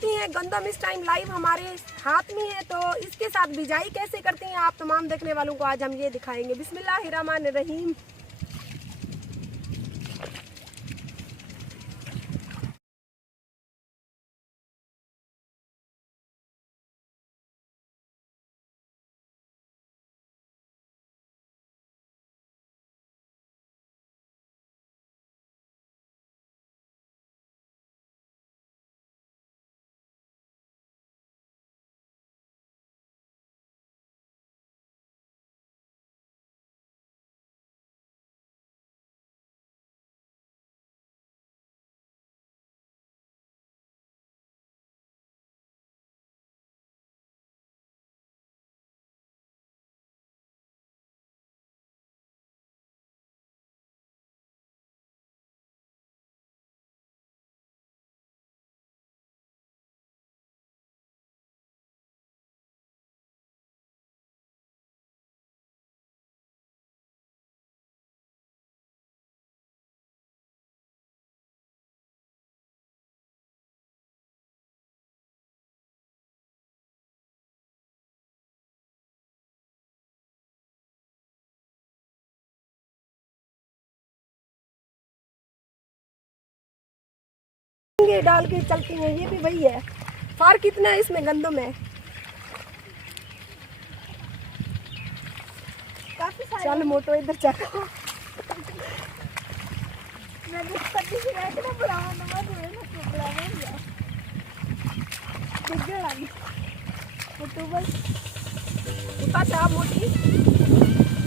देखती हैं गंदम इस टाइम लाइव हमारे हाथ में है, तो इसके साथ बिजाई कैसे करते हैं आप तमाम देखने वालों को आज हम ये दिखाएंगे। बिस्मिल्लाहिर्रहमानिर्रहीम। ये डाल के चलती हैं, ये भी वही है। फर्क कितना है इसमें गंदम है। काफी सारे चल मोटो इधर चल। मैं भी पति से रह के ना बुलावा नंबर दे ना तो बुलावा दिया दिख गया नहीं तो बस उता चाह मोटी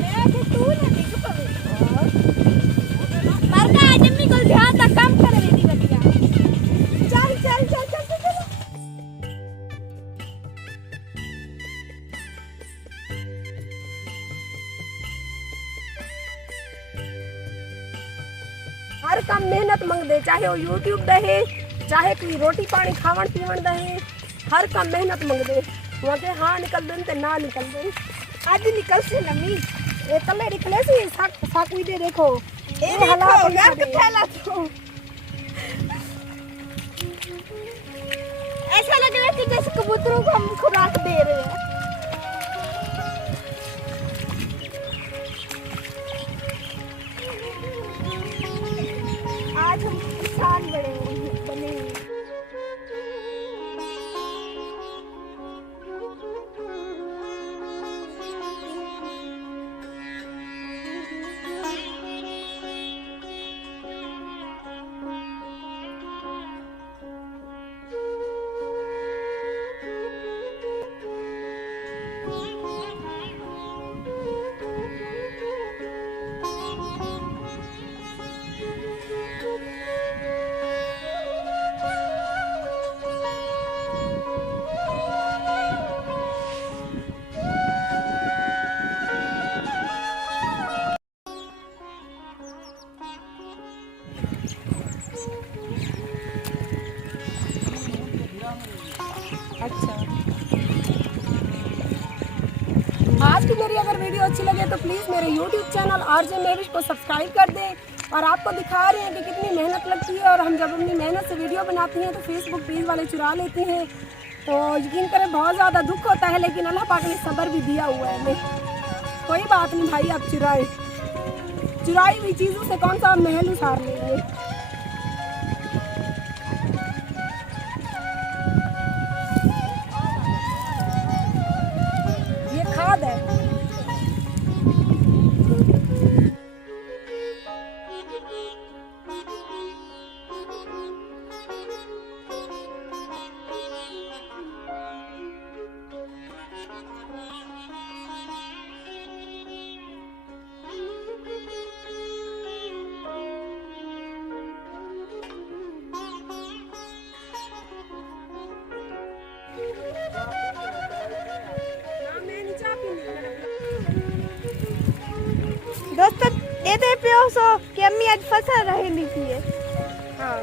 मेरा के तू ना दिख पावे पर का आदमी को ध्यान तक काम करे बेटी बतिया चल चल चल चल चल हर काम मेहनत मंग दे, चाहे वो यूट्यूब दे, चाहे कोई रोटी पानी खावन पीवन दे, हर काम मेहनत मंग दे। वहाँ के हाँ निकल दें ते ना निकल दें। आज निकल से नमी ये तले निकले सी साकुई दे देखो ये देखो यार के फैला तो ऐसा लग रहा है कि जैसे कबूतरों को हम खुराक दे रहे हैं। आज हम किसान बने हैं। अच्छा, आज की मेरी अगर वीडियो अच्छी लगे तो प्लीज़ मेरे YouTube चैनल आरजे मेविश को सब्सक्राइब कर दें। और आपको दिखा रहे हैं कि कितनी मेहनत लगती है, और हम जब अपनी मेहनत से वीडियो बनाते हैं तो फेसबुक पेज वाले चुरा लेते हैं। तो यकीन करें बहुत ज़्यादा दुख होता है, लेकिन अल्लाह पाक ने सब्र भी दिया हुआ है हमें। कोई बात नहीं भाई, आप चुराई हुई चीज़ों से कौन सा महल उसार लेंगे। ये खाद है। दोस्तों ये दे पियो सो कि अम्मी आज फसल रहे लिखी है। हाँ,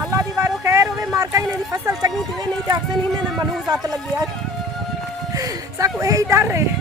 अल्लाह दी वारो खैर होवे, मार कहीं नहीं फसल चंगी थी नहीं तो आपसे नहीं मैंने मनू साथ लग गया। सकू यही डर रहे।